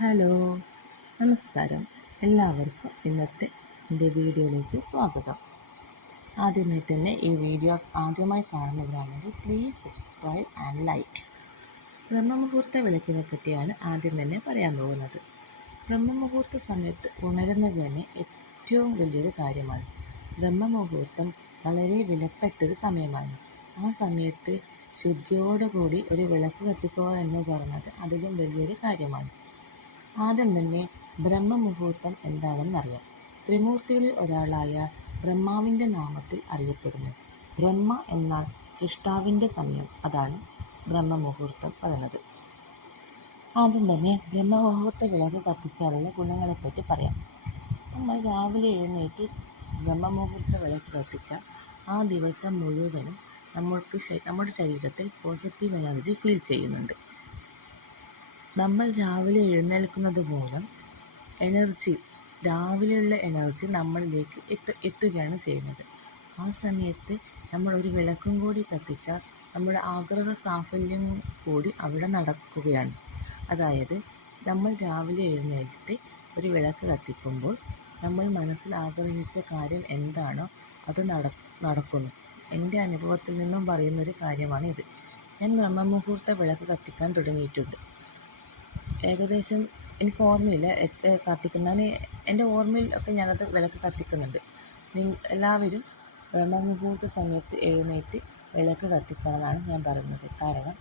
Hello നമസ്കാരം. എല്ലാവർക്കും ഇന്നത്തെ എന്റെ വീഡിയോയിലേക്ക് സ്വാഗതം. ആദ്യമേ തന്നെ ഈ വീഡിയോ ആദ്യമായി കാണുന്നവരാണെങ്കിൽ പ്ലീസ് സബ്സ്ക്രൈബ് ആൻഡ് ലൈക്ക് ബ്രഹ്മമുഹൂർത്ത വിളക്കിനെ പറ്റിയാണ് ആദ്യം തന്നെ പറയാൻ പോകുന്നത്. ബ്രഹ്മമുഹൂർത്ത സമയത്ത് ഉണരുന്നത് തന്നെ ഏറ്റവും വലിയൊരു കാര്യമാണ്. ബ്രഹ്മമുഹൂർത്തം വളരെ വിലപ്പെട്ടൊരു സമയമാണ്. ആ സമയത്ത് ശുദ്ധിയോടുകൂടി ഒരു വിളക്ക് കത്തിക്കുക എന്ന് പറയുന്നത് അതിലും വലിയൊരു കാര്യമാണ്. ആദ്യം തന്നെ ബ്രഹ്മമുഹൂർത്തം എന്താണെന്നറിയാം. ത്രിമൂർത്തികളിൽ ഒരാളായ ബ്രഹ്മാവിന്റെ നാമത്തിൽ അറിയപ്പെടുന്നു. ബ്രഹ്മ എന്നാൽ സൃഷ്ടാവിന്റെ സമയം അതാണ് ബ്രഹ്മമുഹൂർത്തം പറയുന്നത് ആദ്യം തന്നെ ബ്രഹ്മമുഹൂർത്ത വിളക്ക് കത്തിച്ചാലുള്ള ഗുണങ്ങളെപ്പറ്റി പറയാം. നമ്മൾ രാവിലെ എഴുന്നേറ്റ് ബ്രഹ്മമുഹൂർത്ത വിളക്ക് കത്തിച്ചാൽ ആ ദിവസം മുഴുവനും നമ്മൾക്ക് നമ്മുടെ ശരീരത്തിൽ പോസിറ്റീവ് എനർജി ഫീൽ ചെയ്യുന്നുണ്ട്. നമ്മൾ രാവിലെ എഴുന്നേൽക്കുന്നത് മൂലം എനർജി രാവിലെയുള്ള എനർജി നമ്മളിലേക്ക് എത്തു എത്തുകയാണ് ചെയ്യുന്നത്. ആ സമയത്ത് നമ്മൾ ഒരു വിളക്കും കൂടി കത്തിച്ചാൽ നമ്മുടെ ആഗ്രഹ സാഫല്യം കൂടി അവിടെ നടക്കുകയാണ്. അതായത് നമ്മൾ രാവിലെ എഴുന്നേറ്റ് ഒരു വിളക്ക് കത്തിക്കുമ്പോൾ നമ്മൾ മനസ്സിൽ ആഗ്രഹിച്ച കാര്യം എന്താണോ അത് നട നടക്കുന്നു. എന്റെ അനുഭവത്തിൽ നിന്നും പറയുന്നൊരു കാര്യമാണ് ഇത് ഞാൻ ബ്രഹ്മമുഹൂർത്ത വിളക്ക് കത്തിക്കാൻ തുടങ്ങിയിട്ടുണ്ട്. ഏകദേശം എനിക്ക് ഓർമ്മയില്ല. കത്തിക്കുന്ന എന്റെ ഓർമ്മയിൽ ഒക്കെ ഞാനത് വിളക്ക് കത്തിക്കുന്നുണ്ട്. എല്ലാവരും ബ്രഹ്മമുഹൂർത്ത സമയത്ത് എഴുന്നേറ്റ് വിളക്ക് കത്തിക്കണമെന്നാണ് ഞാൻ പറയുന്നത്. കാരണം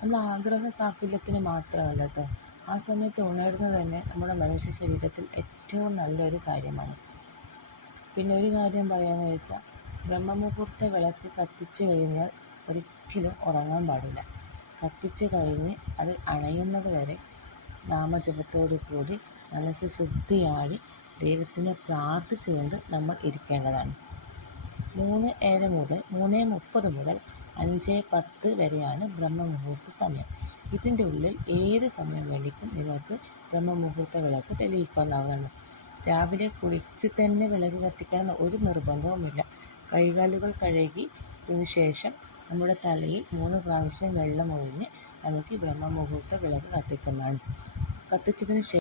നമ്മൾ ആഗ്രഹ സാഫല്യത്തിന് മാത്രമല്ല കേട്ടോ ആ സമയത്ത് ഉണരുന്നത് തന്നെ നമ്മുടെ മനുഷ്യ ശരീരത്തിൽ ഏറ്റവും നല്ലൊരു കാര്യമാണ്. പിന്നെ ഒരു കാര്യം പറയാമെന്ന് വെച്ചാൽ ബ്രഹ്മമുഹൂർത്ത വിളക്ക് കത്തിച്ചു കഴിഞ്ഞാൽ ഒരിക്കലും ഉറങ്ങാൻ പാടില്ല. കത്തിച്ച് കഴിഞ്ഞ് അത് അണയുന്നത് വരെ നാമജപത്തോടു കൂടി മനസ്സ് ശുദ്ധിയായി ദൈവത്തിനെ പ്രാർത്ഥിച്ചുകൊണ്ട് നമ്മൾ ഇരിക്കേണ്ടതാണ്. മൂന്ന് ഏഴ് മുതൽ മൂന്ന് മുപ്പത് മുതൽ അഞ്ച് പത്ത് വരെയാണ് ബ്രഹ്മമുഹൂർത്ത സമയം. ഇതിന്റെ ഉള്ളിൽ ഏത് സമയം വേണ്ടിക്കും നിങ്ങൾക്ക് ബ്രഹ്മമുഹൂർത്ത വിളക്ക് തെളിയിക്കാവുന്നതാണ്. രാവിലെ കുളിച്ച് തന്നെ വിളക്ക് കത്തിക്കണം ഒരു നിർബന്ധവുമില്ല. കൈകാലുകൾ കഴുകി ശേഷം നമ്മുടെ തലയിൽ മൂന്ന് പ്രാവശ്യം വെള്ളം ഒഴിഞ്ഞ് നമുക്ക് ബ്രഹ്മമുഹൂർത്ത വിളക്ക് കത്തിക്കുന്നതാണ്. കത്തിച്ചതിന് ശേഷം